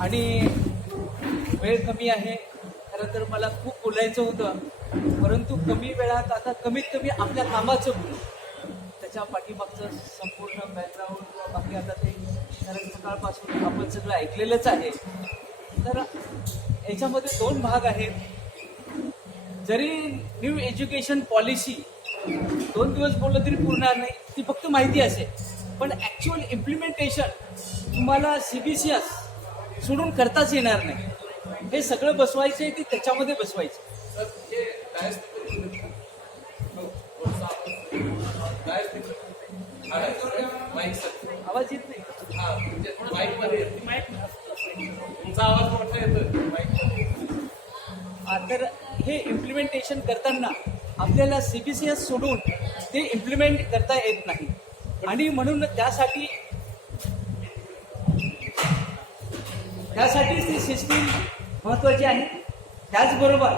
आणि वेळ कमी आहे. खरं तर मला खूप बोलायचं होतं, परंतु कमी वेळात आता कमीत कमी आपल्या कामाचं बोलू. त्याच्या पाठीमागचं संपूर्ण बॅकग्राऊंड किंवा बाकी आता ते कारण सकाळपासून आपण सगळं ऐकलेलंच आहे. तर याच्यामध्ये दोन भाग आहेत. जरी न्यू एज्युकेशन पॉलिसी 2 दिवस बोललं तरी पुरणार नाही, ती फक्त माहिती असेल, पण ॲक्च्युअल इम्प्लिमेंटेशन तुम्हाला CBCS सोडून करताच येणार नाही. हे सगळं बसवायचं आहे, ते त्याच्यामध्ये बसवायचं. आवाज येत नाही. तर हे इम्प्लिमेंटेशन करताना आपल्याला CBCS सोडून ते इम्प्लिमेंट करता येत नाही. आणि म्हणून त्यासाठीच ती सिस्टीम महत्त्वाची आहे. त्याचबरोबर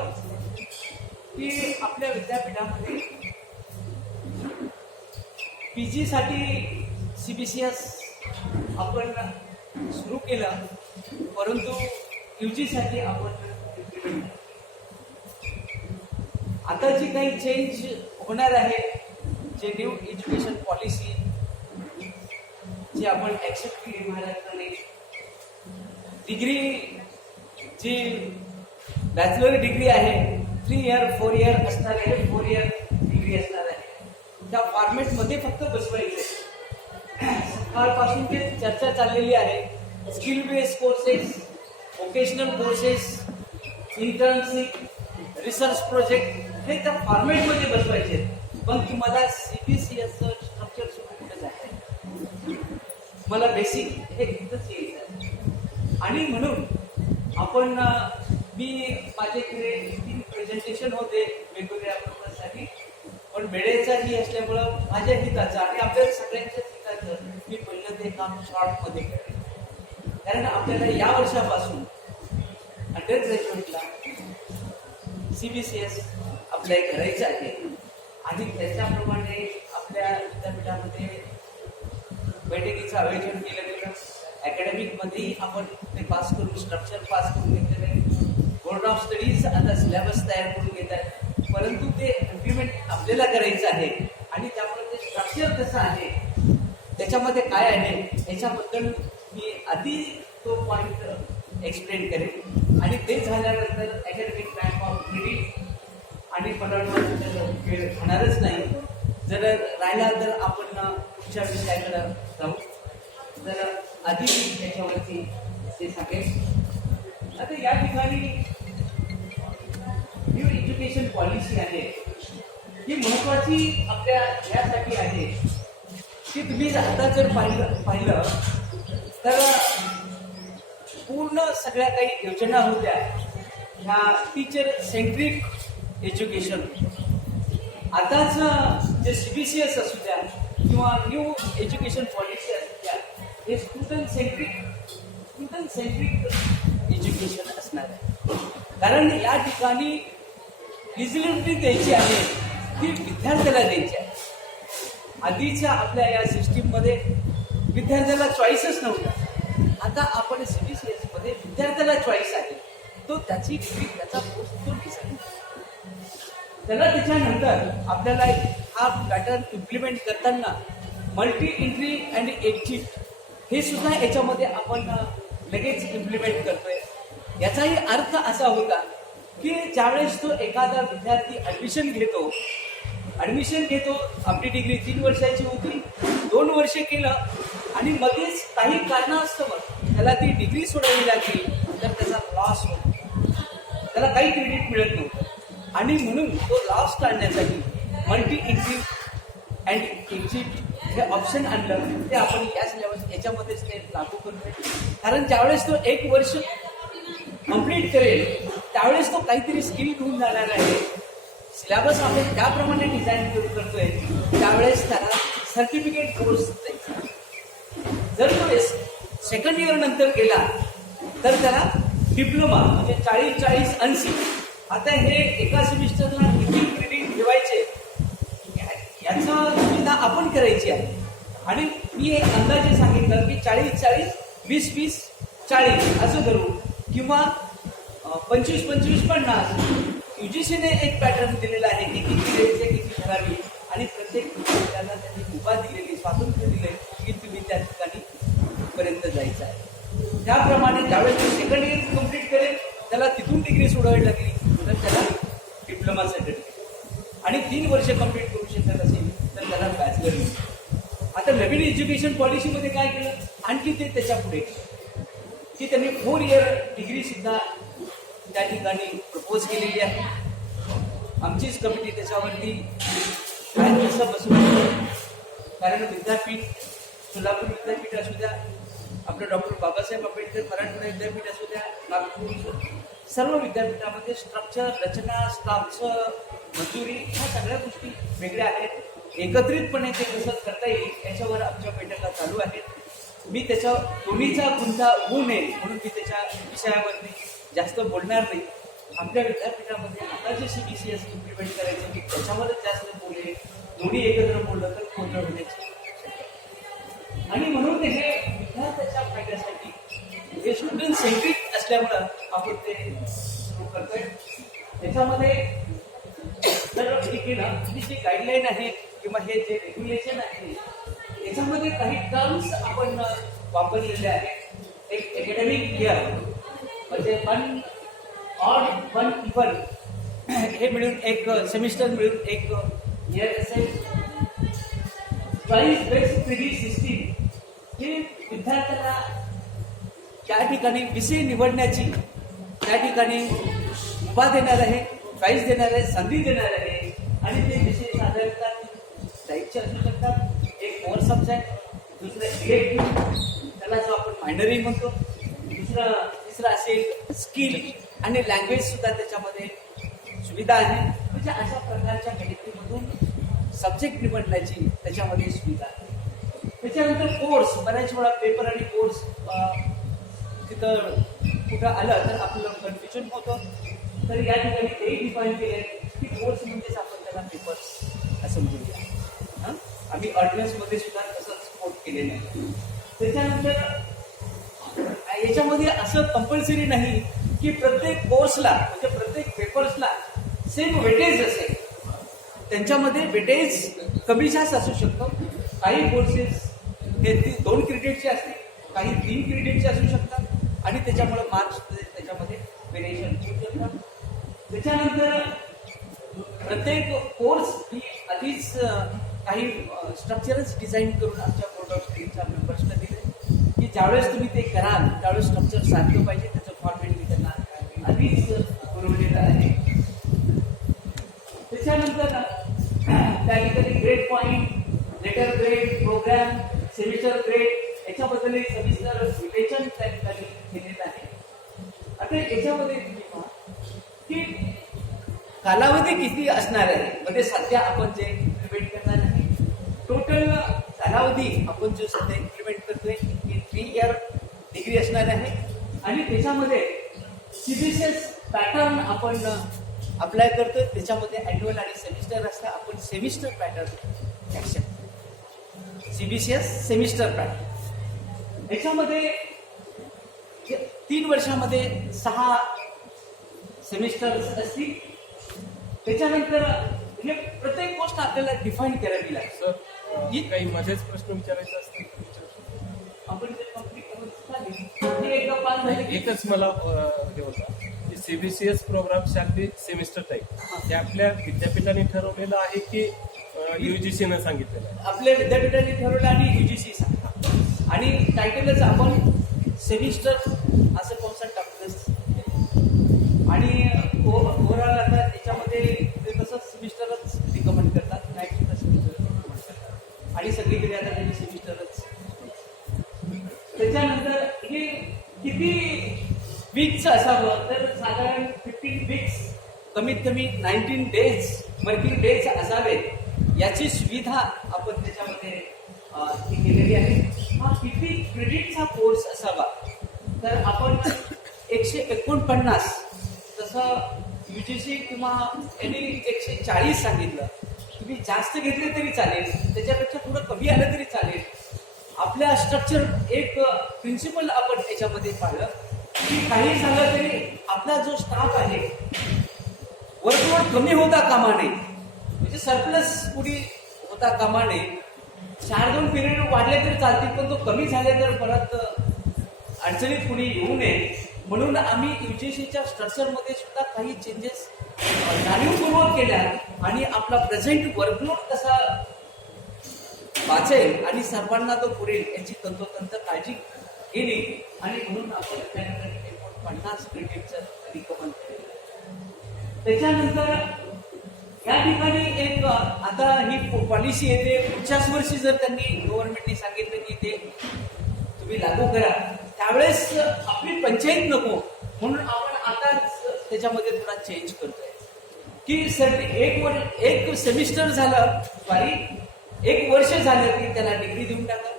की आपल्या विद्यापीठामध्ये PG साठी CBCS आपण सुरू केलं, परंतु UG साठी आपण आता जी काही चेंज होणार आहे, जे न्यू एज्युकेशन पॉलिसी जी आपण ॲक्सेप्ट केली महाराष्ट्राने, डिग्री जी बॅचलर डिग्री आहे 3 इयर 4 इयर असणार आहे, 4 इयर डिग्री असणार आहे. त्या फॉर्मॅटमध्ये फक्त बसवायचे. सकाळपासून ते चर्चा चाललेली आहे. Skill based courses, vocational courses, internship, research project हे त्या फॉर्मॅटमध्ये बसवायचे. पण तुम्हाला CBCSचं स्ट्रक्चर सुरू कुठं आहे, मला बेसिक हे इथंच यायचं. आणि म्हणून आपण माझ्याकडे 3 प्रेझेंटेशन होते वेगवेगळ्या पर्पजसाठी, पण वेळेचाही असल्यामुळं माझ्या हिताचं आणि आपल्या सगळ्यांच्याच हिताचं मी पहिलं ते काम शॉर्टमध्ये केलं. कारण आपल्याला या वर्षापासून अंडर ग्रॅज्युएटला CBCS अप्लाय करायचं आहे. आणि त्याच्याप्रमाणे आपल्या विद्यापीठामध्ये बैठकीचं आयोजन केलं गेलं. अकॅडमिकमध्येही आपण ते पास करून स्ट्रक्चर पास करून घेतलेलं आहे. बोर्ड ऑफ स्टडीज आता सिलेबस तयार करून घेत आहे, परंतु ते इम्प्लिमेंट आपल्याला करायचं आहे. आणि त्यामुळे ते स्ट्रक्चर कसं आहे, त्याच्यामध्ये काय आहे, याच्याबद्दल मी आधी तो पॉईंट एक्सप्लेन करेन. आणि ते झाल्यानंतर अकॅडमिक बँक ऑफ क्रेडिट आणि पडणं वेळ होणारच नाही. जर राहिला तर आपण पुढच्या विषयाकडे जाऊ. तर आधी याच्यावरती ते सांगेल. आता या ठिकाणी न्यू एज्युकेशन पॉलिसी आहे, ही महत्वाची आपल्या यासाठी आहे की तुम्ही आता जर पाहिलं तर पूर्ण सगळ्या काही योजना होत्या ह्या टीचर सेंट्रिक एज्युकेशन. आताच जे CBCS असू द्या किंवा न्यू एज्युकेशन पॉलिसी असू द्या, हे स्टुडंट सेंट्रिक एज्युकेशन असणार आहे. कारण या ठिकाणी विजिबिलिटी द्यायची आहे ती विद्यार्थ्याला द्यायची आहे. आधीच्या आपल्या या सिस्टीममध्ये विद्यार्थ्याला चॉईसच नव्हता. आता आपण CBCS मध्ये विद्यार्थ्याला चॉईस आहे. तो त्याची डिग्री, त्याचा कोर्स तो डिसाईड. त्याला त्याच्यानंतर आपल्याला हा पॅटर्न इम्प्लिमेंट करताना मल्टी एंट्री अँड एक्झिट हे सुद्धा याच्यामध्ये आपण लगेच इम्प्लिमेंट करतोय. याचाही अर्थ असा होता की ज्यावेळेस तो एखादा विद्यार्थी ॲडमिशन घेतो, आपली डिग्री 3 वर्षाची होती, 2 वर्षे केलं आणि मध्येच काही कारणास्तव त्याला ती डिग्री सोडावी लागली, तर त्याचा लॉस होतो. त्याला काही क्रेडिट मिळत नव्हतं. आणि म्हणून तो लॉस टाळण्यासाठी मल्टी एंट्री अँड एक्झिट हे ऑप्शन आणलं. ते आपण याच्यामध्येच ते लागू करतोय. कारण ज्यावेळेस तो 1 वर्ष कंप्लीट करेल त्यावेळेस तो काहीतरी स्किल घेऊन जाणार आहे. सिलेबस आपण त्याप्रमाणे डिझाईन करतोय, त्यावेळेस त्याला सर्टिफिकेट कोर्स द्यायचा. जर तो सेकंड इयर नंतर गेला तर त्याला डिप्लोमा म्हणजे 40-40-80. आता हे एका सेमिस्टरला किती क्रेडिट ठेवायचे याचा सुविधा आपण करायची आहे. आणि मी एक अंदाजे सांगितलं की 40-40, 20-20 40 असं धरू किंवा 25-25-50 युजीसीने एक पॅटर्न दिलेला आहे की किती द्यायचे किती ठरावी आणि प्रत्येक विद्यार्थ्याला त्यांनी मुभा दिलेली स्वातंत्र्य दिले की तुम्ही त्या ठिकाणी पर्यंत जायचं आहे. त्याप्रमाणे ज्यावेळेस तो सेकंड इयर कम्प्लीट करेल त्याला तिथून डिग्री सोडावी लागली तर त्याला डिप्लोमा सर्टिफिकेट आणि 3 वर्ष कम्प्लीट करू शकत असेल तर त्याला बॅचलर येईल. आता नवीन एज्युकेशन पॉलिसीमध्ये काय केलं आणखी ते त्याच्या पुढे की त्यांनी 4 इयर डिग्री सुद्धा त्या ठिकाणी प्रपोज केलेली आहे. आमचीच कमिटी त्याच्यावरती काय कसं बसून कारण विद्यापीठ सोलापूर विद्यापीठ असू द्या आपलं डॉक्टर बाबासाहेब आंबेडकर मराठवाडा विद्यापीठ असू द्या नागपूर सर्व विद्यापीठामध्ये स्ट्रक्चर रचना स्टाफचं मंजुरी ह्या सगळ्या गोष्टी वेगळ्या आहेत. एकत्रितपणे ते कसं करता येईल याच्यावर आमच्या बैठका चालू आहेत. मी त्याच्या दोन्हीचा गुंता होऊ नये म्हणून मी त्याच्या विषयावरती जास्त बोलणार नाही. आपल्या विद्यापीठामध्ये आता जे CBCS इम्प्लिमेंट करायचं की त्याच्यावरच जास्त बोलले दोन्ही एकत्र बोललं तर गोंधळ होण्याची शक्यता आणि म्हणून हे विद्यार्थ्याच्या फायद्यासाठी हे स्टुडंट सेंट्रिक असल्यामुळं आपण ते सुरू करतोय. त्याच्यामध्ये जर हे केलं की जी गाईडलाईन आहे किंवा हे जे रेग्युलेशन आहे याच्यामध्ये काही टर्म्स आपण वापरलेले आहेत. एक अकॅडमिक इयर म्हणजे 1 ऑड 1 इव्हन हे मिळून एक सेमिस्टर मिळून एक इयर असेल. चॉईस बेस्ड क्रेडिट सिस्टीम हे विद्यार्थ्याला त्या ठिकाणी विषय निवडण्याची त्या ठिकाणी मुभा देणार आहे चॉईस देणार आहे संधी देणार आहे आणि ते विषय साधारणतः साहित्य असू शकतात. एक कोर सब्जेक्ट दुसरं इलेक्टिव्ह त्याला जो आपण मायनरी म्हणतो तिसरं असेल स्किल आणि लँग्वेज सुद्धा त्याच्यामध्ये सुविधा आहे. म्हणजे अशा प्रकारच्या कॅटेगरीमधून सब्जेक्ट निवडण्याची त्याच्यामध्ये सुविधा आहे. त्याच्यानंतर कोर्स बऱ्याच वेळा पेपर आणि कोर्स तिथं कुठं आलं तर आपलं कन्फ्युजन होतं. तर या ठिकाणी तेही डिफाईन केले की कोर्स म्हणजेच आपण त्याला पेपर्स असं म्हणूया. आम्ही ऑर्डिनन्समध्ये सुद्धा तसंच कोट केलेलं आहे. त्याच्यानंतर याच्यामध्ये असं कंपल्सरी नाही की प्रत्येक कोर्सला म्हणजे प्रत्येक पेपर्सला सेम वेटेज असेल. त्यांच्यामध्ये वेटेज कमी जास्त असू शकतो. काही कोर्सेस हे 2 क्रेडिटचे असतील काही 3 क्रेडिटचे असू शकतात आणि त्याच्यामुळे मार्क्स त्याच्यामध्ये व्हेरिएशन होऊ शकतात. त्याच्यानंतर प्रत्येक कोर्स ही आधीच काही स्ट्रक्चरच डिझाईन करून आमच्या बोर्ड ऑफ स्टडीजच्या मेंबर्सला दिले की ज्यावेळेस तुम्ही ते कराल त्यावेळेस स्ट्रक्चर सारखं पाहिजे त्याचं फॉर्मॅट मी त्यांना आधीच पुरवलेलं आहे. त्याच्यानंतर त्या ठिकाणी grade point letter grade programme semester grade याच्याबद्दल सविस्तर विवेचन त्या ठिकाणी केलेलं आहे. आता याच्यामध्ये तुम्ही पहा की कालावधी किती असणार आहे म्हणजे सध्या आपण जे इम्प्लिमेंट करणार आहे टोटल कालावधी आपण जो सध्या इम्प्लिमेंट करतोय की 3 इयर डिग्री असणार आहे आणि त्याच्यामध्ये CBCS पॅटर्न आपण अप्लाय करतोय. त्याच्यामध्ये ॲन्युअल आणि सेमिस्टर असतं. आपण semester pattern accept CBCS semester pattern याच्यामध्ये 3 वर्षामध्ये 6 सेमिस्टर्स असतील. त्याच्यानंतर हे प्रत्येक गोष्ट आपल्याला डिफाईन करावी लागते. सर काही मध्येच प्रश्न विचारायचा असतील आपण जे कंप्लीट एकदा पास झाले एकच मला हे होता की CBCS प्रोग्रामचे अगदी सेमिस्टर टाईप हे आपल्या विद्यापीठाने ठरवलेलं आहे की UGCनं सांगितलेलं आहे. आपल्या विद्यापीठाने ठरवलं आणि UGC सांगतात आणि टायटलच आपण सेमिस्टर असं कॉन्सेप्ट टाकलं आणि ओव्हरऑल आता त्याच्यामध्ये ते कसं सेमिस्टरच रिकमेंड करतात नाही सुद्धा सेमिस्टर रिकमेंड करतात आणि सगळीकडे आता त्यांनी सेमिस्टरच. त्याच्यानंतर हे किती वीकचं असावं तर साधारण 15 वीक्स कमीत कमी 19 डेज वर्किंग डेज असावेत याची सुविधा आपण त्याच्यामध्ये केलेली आहे. हा किती क्रेडिटचा कोर्स असावा तर आपण 149 तसं UGC किंवा यांनी 140 सांगितलं. तुम्ही जास्त घेतले तरी चालेल त्याच्यापेक्षा थोडं कमी आलं तरी चालेल. आपल्या आपल्या स्ट्रक्चर एक प्रिन्सिपल आपण याच्यामध्ये पाहिलं की काही झालं तरी आपला जो स्टाफ आहे वर्कलोड कमी होता कामा नये, म्हणजे सरप्लस कुणी होता कामा नये. 4-2 पिरियड वाढले तरी चालतील, पण तो कमी झाले तर परत अडचणीत कुणी येऊ नये म्हणून आम्ही युजीसीच्या स्ट्रक्चरमध्ये सुद्धा काही चेंजेस जाणीवपूर्वक केल्या आणि आपला प्रेझेंट वर्कलोड कसा वाचेल आणि सर्वांना तो पुरेल याची तंतोतंत काळजी केली आणि म्हणून आपण त्यानंतर 50 क्रेडिटचं रिकमेंड केलं. त्याच्यानंतर या ठिकाणी एक आता ही पॉलिसी येते, पुढच्याच वर्षी जर त्यांनी गव्हर्नमेंटने सांगितलं की ते तुम्ही लागू करा, त्यावेळेस आपली पंचायत नको म्हणून आपण आताच त्याच्यामध्ये थोडा चेंज करतोय की सर एक सेमिस्टर झालं, एक वर्ष झालं की त्याला डिग्री देऊन टाका,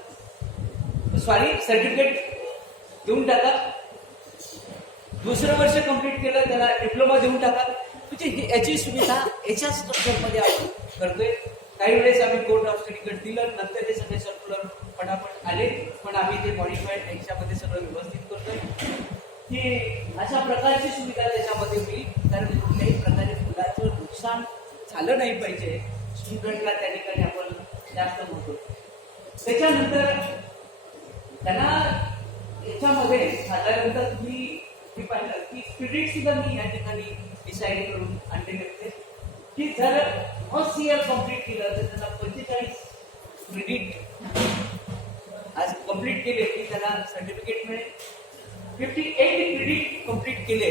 सर्टिफिकेट देऊन टाका. दुसरं वर्ष कंप्लीट केलं त्याला डिप्लोमा देऊन टाका. म्हणजे याची सुविधा याच्या स्ट्रक्चरमध्ये आपण करतोय. काही वेळेस आम्ही कोर्ट ऑफ सर्टिफिकेट दिलं, नंतर हे सगळे सर्क्युलर फटाफट आले, पण आम्ही ते मॉडिफाईड याच्यामध्ये सगळं व्यवस्थित करतोय की अशा प्रकारची सुविधा त्याच्यामध्ये होईल. कारण कुठल्याही प्रकारे मुलाचं नुकसान झालं नाही पाहिजे, स्टुडंटला त्या ठिकाणी आपण जास्त म्हणतो. त्याच्यानंतर त्यांना याच्यामध्ये साधारणतः तुम्ही पाहिलं की क्रेडिट सुद्धा मी या ठिकाणी डिसाईड करून आणलेले होते की जर फर्स्ट इयर कम्प्लीट केलं तर त्याला 45 क्रेडिट आज कम्प्लीट केले की त्याला सर्टिफिकेट मिळेल. 58 क्रेडिट कम्प्लीट केले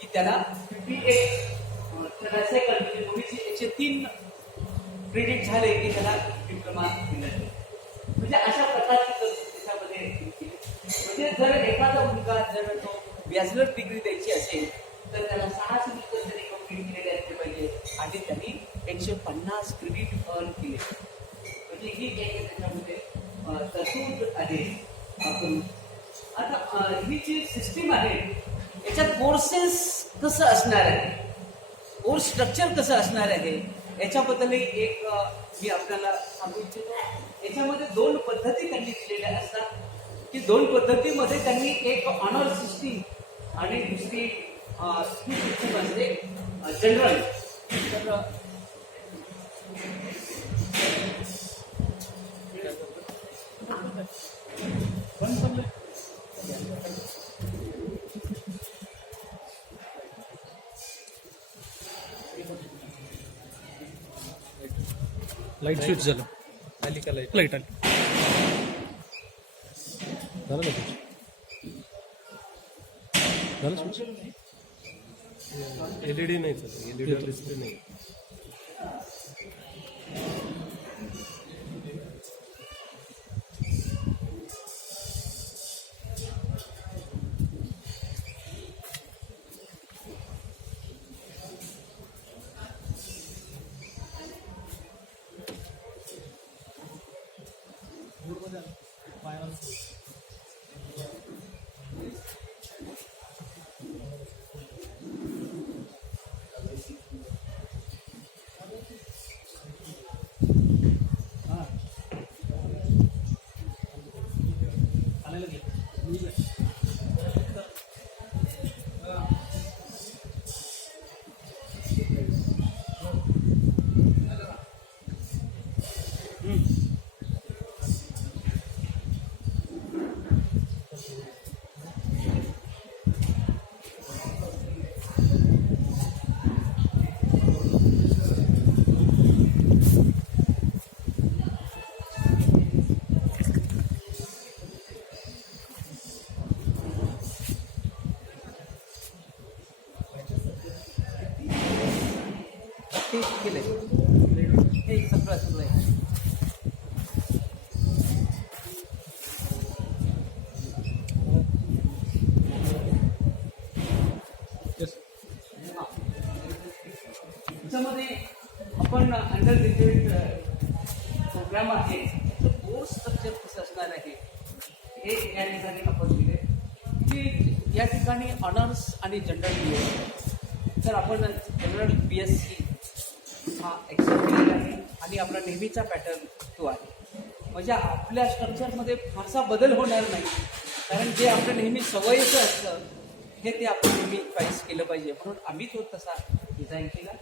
की त्याला 58 सेकंड म्हणजे दोन्हीचे 3 क्रेडिट झाले की त्याला डिप्लोमा मिळेल. म्हणजे अशा प्रकारची त्याच्यामध्ये म्हणजे जर एखादा मुलगा जर तो बॅचलर डिग्री द्यायची असेल तर त्याला 6 सेमिस्टर तरी कंप्लीट केलेले असले पाहिजे आणि त्यांनी 150 क्रेडिट अर्न केले. म्हणजे ही एक त्याच्यामध्ये तरतूद आहे. आपण आता ही जी सिस्टीम आहे याच्यात कोर्सेस कसं असणार आहे, कोर्स स्ट्रक्चर कसं असणार आहे याच्याबद्दलही एक मी आपल्याला सांगू इच्छितो. याच्यामध्ये 2 पद्धती त्यांनी दिलेल्या असतात की 2 पद्धतीमध्ये त्यांनी एक ऑनर सिस्टीम आणि दुसरी सिस्टीम असते जनरल. तर लाईट स्विच झालं, आली का लाईट? लाईट आली झालं ना स्विच झालं स्विच. एलईडी नाही चालत, एलईडी डिस्प्ले नाही. केलंय हे सगळं आहे. त्याच्यामध्ये आपण अंडर ग्रॅज्युएट प्रोग्राम आहे तर कोर्स स्ट्रक्चर कसं असणार आहे हे या ठिकाणी आपण दिले की या ठिकाणी ऑनर्स आणि जनरल बी एस. तर आपण जनरल BSc हा एक्सेप्ट केलेला आहे आणि आपला नेहमीचा पॅटर्न तो आहे. म्हणजे आपल्या स्ट्रक्चरमध्ये फारसा बदल होणार नाही. कारण जे आपलं नेहमी सवयीचं असतं हे ते आपण नेहमी चॉईस केलं पाहिजे, म्हणून आम्ही तो तसा डिझाईन केला.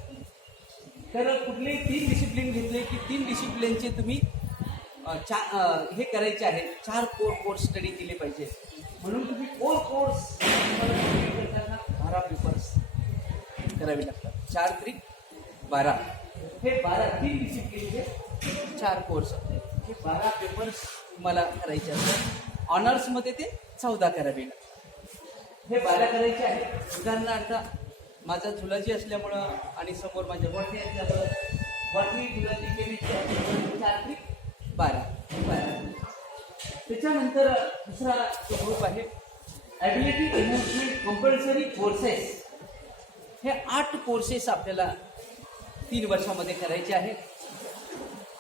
तर कुठलेही 3 डिसिप्लिन घेतले की 3 डिसिप्लिनचे तुम्ही हे करायचे आहे, 4 कोर्स स्टडी केले पाहिजे. म्हणून तुम्ही कोर्स करताना 12 पेपर्स करावे लागतात. 4 त्रिक 12 हे 12 3 डिसिप्लिनचे 4 कोर्स हे 12 पेपर्स तुम्हाला करायचे असतात. ऑनर्समध्ये ते 14 करावे लागतात. हे 12 करायचे आहे. उदाहरणार्थ माझा झुलाजी असल्यामुळं आणि समोर माझ्या बॉटनी असल्यामुळं बॉटनी झुलाजी केमिस्ट्री 4 त्रिक 12. त्याच्यानंतर दुसरा जो ग्रुप आहे ॲबिलिटी एनहान्समेंट कंपल्सरी कोर्सेस. हे 8 कोर्सेस आपल्याला 3 वर्षामध्ये करायचे आहेत.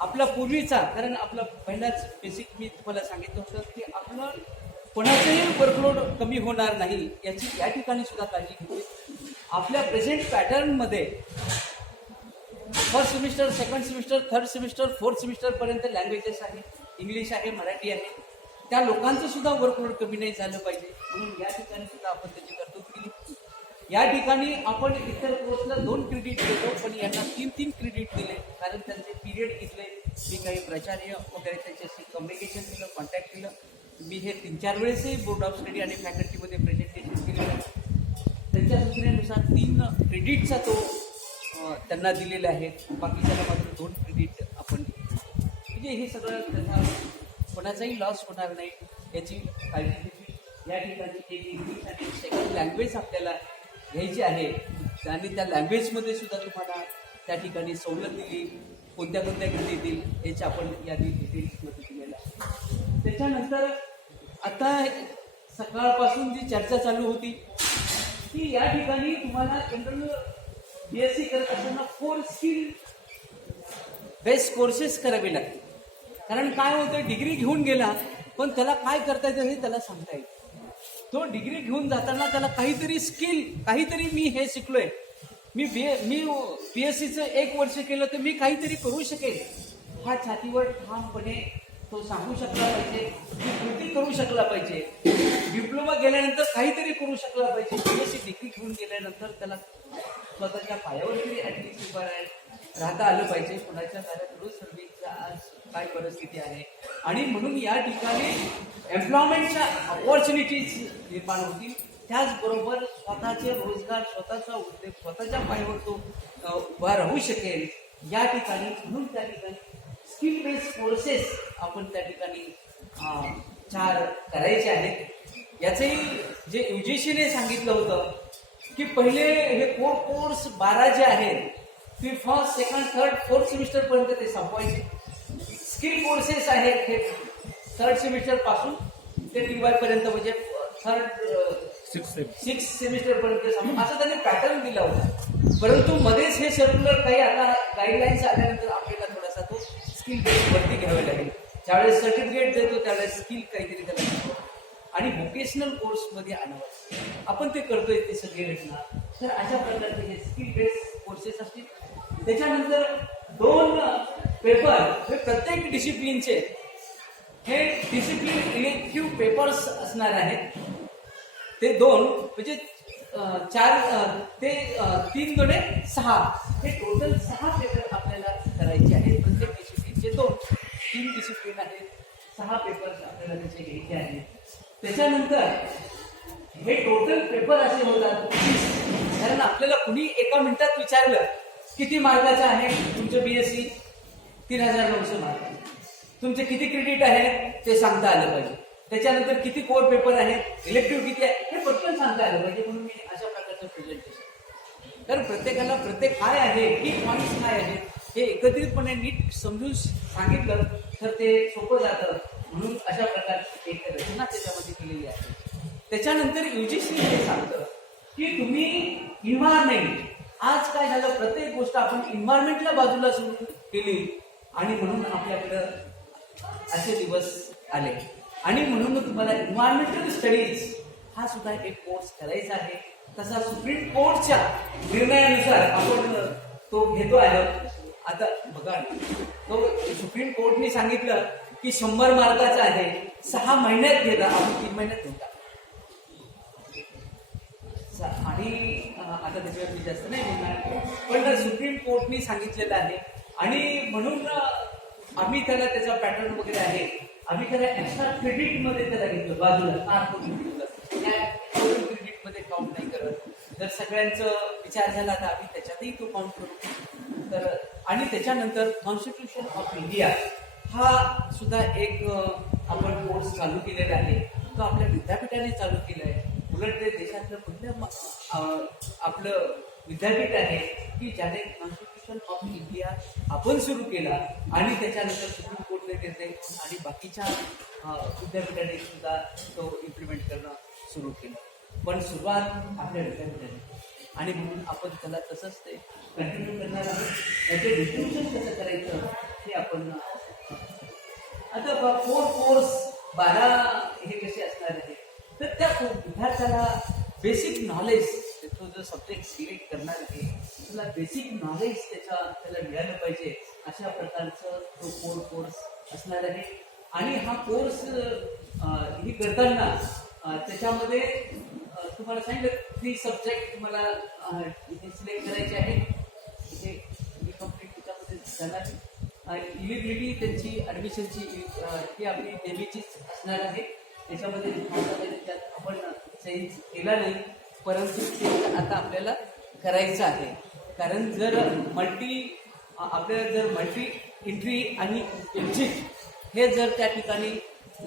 आपला पूर्वीचा, कारण आपला पहिलाच बेसिक मी तुम्हाला सांगितलं होतं की आपलं कोणाचंही वर्कलोड कमी होणार नाही याची या ठिकाणी सुद्धा काळजी घेतली. आपल्या प्रेझेंट पॅटर्नमध्ये first semester, second semester, third semester, fourth सेमिस्टरपर्यंत लँग्वेजेस आहे, इंग्लिश आहे, मराठी आहे. त्या लोकांचं सुद्धा वर्कलोड कमी नाही झालं पाहिजे, म्हणून या ठिकाणी सुद्धा आपण त्याची तरतूद केली. या ठिकाणी आपण इतर कोर्सला 2 क्रेडिट देतो, पण यांना 3 क्रेडिट दिले, कारण त्यांचे पिरियड घेतले. मी काही प्राचार्य वगैरे त्यांच्याशी कम्युनिकेशन केलं, कॉन्टॅक्ट केलं. मी हे 3-4 वेळेसही बोर्ड ऑफ स्टडी आणि फॅकल्टीमध्ये प्रेझेंटेशन केलेलं आहे. त्यांच्या सूचनेनुसार 3 क्रेडिटचा तो त्यांना दिलेला आहे. बाकीच्याला मात्र 2 क्रेडिट आपण म्हणजे हे सगळं त्याचा कोणाचाही लॉस होणार नाही याची काळजी घेतली. या ठिकाणी एक इंग्लिश आणि सेकंड लँग्वेज आपल्याला घ्यायची आहे आणि त्या लँग्वेजमध्ये सुद्धा तुम्हाला त्या ठिकाणी सवलत दिली. कोणत्या देतील याची आपण यादी डिटेल्समध्ये दिलेलं आहे. त्याच्यानंतर आता सकाळपासून जी चर्चा चालू होती की या ठिकाणी तुम्हाला जनरल BSc करत असताना 4 स्किल बेस्ड कोर्सेस करावे लागतील. कारण काय होतं, डिग्री घेऊन गेला पण त्याला काय करता येतं हे त्याला सांगता येईल. तो डिग्री घेऊन जाताना त्याला काहीतरी स्किल, काहीतरी मी हे शिकलोय, मी BScचं 1 वर्ष केलं तर मी काहीतरी करू शकेल हा छातीवर ठामपणे तो सांगू शकला पाहिजे, कृती करू शकला पाहिजे. डिप्लोमा गेल्यानंतर काहीतरी करू शकला पाहिजे. BSc डिग्री घेऊन गेल्यानंतर त्याला स्वतःच्या पायावर तरी ऍटलिस्ट उभा राहता आलं पाहिजे. कोणाच्या घरात रोज सर्व्हिसचा आज काय परिस्थिती आहे आणि म्हणून या ठिकाणी एम्प्लॉयमेंटच्या अपॉर्च्युनिटीज निर्माण होतील. त्याचबरोबर स्वतःचे रोजगार, स्वतःचा उद्योग, स्वतःच्या पायावर तो उभा राहू शकेल या ठिकाणी. म्हणून त्या ठिकाणी स्किल बेस्ड कोर्सेस आपण त्या ठिकाणी 4 करायचे आहेत. याचंही जे UGCने सांगितलं होतं की पहिले हे कोर्स 12 जे आहेत ते फर्स्ट, सेकंड, थर्ड, फोर्थ सेमिस्टरपर्यंत ते संपवायचे. स्किल कोर्सेस आहेत हे 3rd सेमिस्टर पासून ते TY पर्यंत म्हणजे 6th सेमिस्टर पर्यंत असं त्यांनी पॅटर्न दिला होता. परंतु मध्येच हे सर्क्युलर काही आता गाईडलाईन्स आल्यानंतर आपल्याला थोडासा तो स्किल बेस वरती घ्यावे लागेल. ज्यावेळेस सर्टिफिकेट देतो त्यावेळेस स्किल काहीतरी त्याला आणि व्होकेशनल कोर्समध्ये आणावं. आपण ते करतोय ते सगळे घटना. तर अशा प्रकारचे हे स्किल बेस्ड कोर्सेस असतील. त्याच्यानंतर 2 पेपर हे प्रत्येक डिसिप्लिनचे हे डिसिप्लिन इलेक्टिव्ह पेपर्स असणार आहेत. ते 2 म्हणजे 4 ते 3 गुणे 6 हे टोटल 6 पेपर आपल्याला करायचे आहेत. प्रत्येक डिसिप्लिनचे 3 डिसिप्लिन आहेत, 6 पेपर्स आपल्याला त्याचे घ्यायचे आहेत. त्याच्यानंतर हे टोटल पेपर असे होतात, कारण आपल्याला कुणी एका मिनिटात विचारलं किती मार्काचं आहे तुमचं BSc, 3900 मार्क. तुमचे किती क्रेडिट आहेत ते सांगता आलं पाहिजे. त्याच्यानंतर किती कोर पेपर आहेत, इलेक्टिव्ह किती आहे हे पटकन सांगता आलं पाहिजे. म्हणून मी अशा प्रकारचं प्रेझेंटेशन, कारण प्रत्येकाला प्रत्येक काय आहे, की पॉईंट्स काय आहेत हे एकत्रितपणे नीट समजून सांगितलं तर ते सोपं जातं. म्हणून अशा प्रकारची एक रचना त्याच्यामध्ये केलेली आहे. त्याच्यानंतर UGC हे सांगतं की तुम्ही इन्व्हायरमेंट, आज काय झालं, प्रत्येक गोष्ट आपण इन्व्हायरमेंटला बाजूला सुरू केली आणि म्हणून आपल्याकडं असे दिवस आले. आणि म्हणून तुम्हाला इन्व्हायरमेंटल स्टडीज हा सुद्धा एक कोर्स करायचा आहे. तसा सुप्रीम कोर्टच्या निर्णयानुसार आपण तो घेतो आहे. आता बघा, तो सुप्रीम कोर्टने सांगितलं की 100 मार्काचा आहे, 6 महिन्यात गेला, आम्ही 3 महिन्यात होता. आणि आता त्याच्यावर मी जास्त नाही बोलणार, पण सुप्रीम कोर्टनी सांगितलेलं आहे आणि म्हणून आम्ही त्याला त्याचा पॅटर्न वगैरे आहे, आम्ही त्याला एक्स्ट्रा क्रेडिटमध्ये त्याला घेतलं, बाजूला तार करून घेतलं. त्या क्रेडिटमध्ये काउंट नाही करत. जर सगळ्यांचा विचार झाला तर आम्ही त्याच्यातही तो काउंट करू. तर आणि त्याच्यानंतर कॉन्स्टिट्यूशन ऑफ इंडिया हा सुद्धा एक आपण कोर्स चालू केलेला आहे, तो आपल्या विद्यापीठाने चालू केला आहे. उलट ते देशातलं पहिलं आपलं विद्यापीठ आहे की ज्याने कॉन्स्टिट्यूशन ऑफ इंडिया आपण सुरू केला आणि त्याच्यानंतर सुप्रीम कोर्टने निर्णय घेऊन आणि बाकीच्या विद्यापीठाने सुद्धा तो इम्प्लिमेंट करणं सुरू केलं. पण सुरुवात आपल्या विद्यापीठाने आणि म्हणून आपण त्याला तसंच ते कंटिन्यू करणार आहोत. त्याचे डिस्ट्रीब्युशन कसं करायचं हे आपण आता 4 कोर्स 12 हे कसे असणार आहे, तर त्या विद्यार्थ्याला बेसिक नॉलेज, तो जो सब्जेक्ट सिलेक्ट करणार आहे त्याला बेसिक नॉलेज त्याला मिळालं पाहिजे, अशा प्रकारचं तो 4 कोर्स असणार आहे. आणि हा कोर्स हे करताना त्याच्यामध्ये तुम्हाला सांगितलं 3 सब्जेक्ट तुम्हाला इथे सिलेक्ट करायचे आहेत. इथे कम्प्लीट त्याच्यामध्ये जाणार. इलिजिबिलिटी त्यांची ॲडमिशनची ही आपली नेहमीचीच असणार आहे. त्याच्यामध्ये त्यात आपण चेंज केला नाही, परंतु ते आता आपल्याला करायचं आहे. कारण जर आपल्याला जर मल्टी एंट्री आणि एक्झिट हे जर त्या ठिकाणी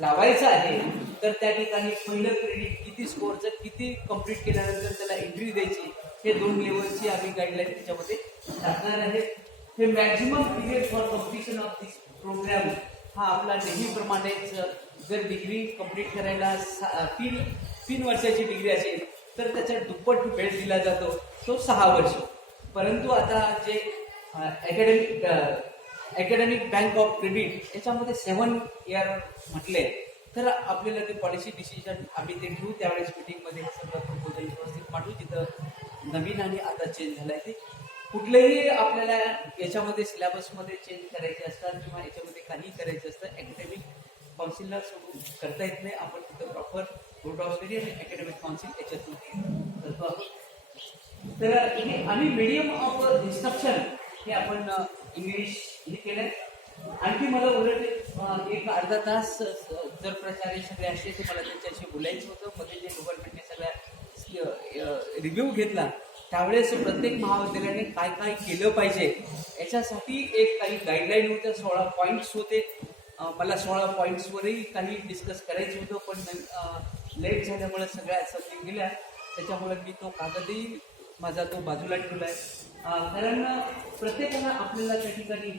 लावायचं आहे, तर त्या ठिकाणी पहिलं क्रेडिट किती स्कोर, जर किती कम्प्लीट केल्यानंतर त्याला एंट्री द्यायची, हे 2 लेवलची आम्ही गाईडलाईन त्याच्यामध्ये टाकणार आहे. हे maximum period for completion of this programme हा आपला नेहमीप्रमाणेच जर डिग्री कम्प्लीट करायला 3 वर्षाची डिग्री असेल तर त्याचा दुप्पट वेळ दिला जातो, तो 6 वर्ष. परंतु आता जे अकॅडमिक बँक ऑफ क्रेडिट याच्यामध्ये 7 इयर म्हटले, तर आपल्याला ते पॉलिसी डिसिजन आम्ही ते घेऊ त्यावेळेस मीटिंगमध्ये हे सगळं प्रपोजल व्यवस्थित मांडू. जिथं नवीन आणि आता चेंज झालंय ते कुठलेही आपल्याला याच्यामध्ये सिलेबसमध्ये चेंज करायचे असतात किंवा याच्यामध्ये काही करायचं असतं, अकॅडमिक काउन्सिलला सोडून करता येत नाही. आपण तिथं प्रॉपर बोर्ड ऑफ स्टडी आणि अकॅडमिक काउन्सिल याच्यातून करतो आहोत. तर हे आम्ही मीडियम ऑफ इन्स्ट्रक्शन हे आपण इंग्लिश हे केलंय. आणखी मला उलट एक अर्धा तास जर प्राचार्य सगळे असते ते मला त्यांच्याशी बोलायचं होतं. मध्ये जे गव्हर्नमेंटने सगळ्या रिव्ह्यू घेतला त्यावेळेस प्रत्येक महाविद्यालयाने काय काय केलं पाहिजे याच्यासाठी एक काही गाईडलाईन होत्या, 16 पॉईंट्स होते. मला 16 पॉईंट्सवरही काही डिस्कस करायचं होतं, पण लेट झाल्यामुळे सगळ्या सबमिट गेल्या. त्याच्यामुळे मी तो कागदही माझा तो बाजूला ठेवलाय. कारण प्रत्येकाला आपल्याला त्या ठिकाणी